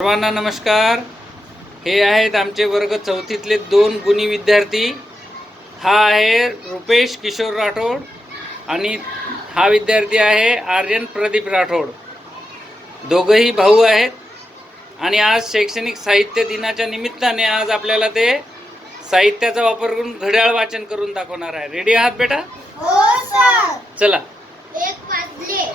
सर्वांना नमस्कार. हे आहेत आमचे वर्ग चौथीतले दोन गुणी विद्यार्थी. हा आहे रुपेश किशोर राठोड आणि हा विद्यार्थी आहे आर्यन प्रदीप राठोड. दोघंही भाऊ आहेत आणि आज शैक्षणिक साहित्य दिनाच्या निमित्ताने आज आपल्याला ते साहित्याचा वापर करून घड्याळ वाचन करून दाखवणार आहे. रेडी आहात बेटा? हो चला एक वाजले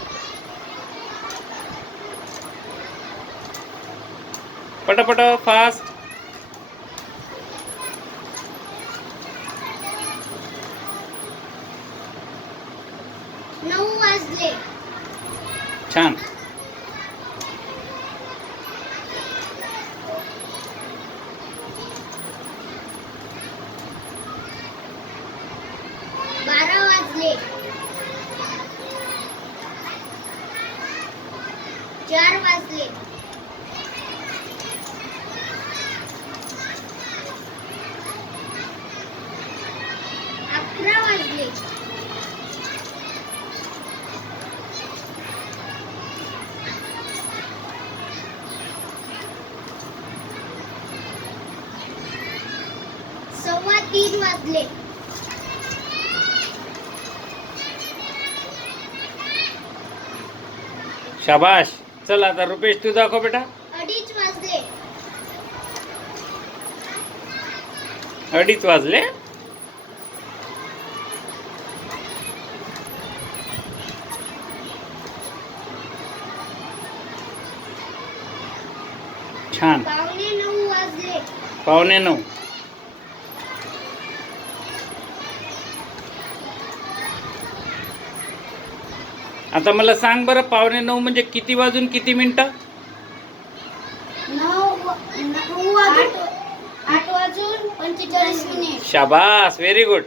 पटापट फास्ट। नऊ वाजले छान। बारा वाजले चार वाजले तीन वाजले. शाबाश चल आता रुपेश तू दाखव बेटा. अडीच वाजले. अडीच वाजले? छान. पावणे नऊ वाजले. पावणे नऊ. आता मला सांग बरं पावणे नऊ म्हणजे किती वाजून किती मिनिटं? शाबास व्हेरी गुड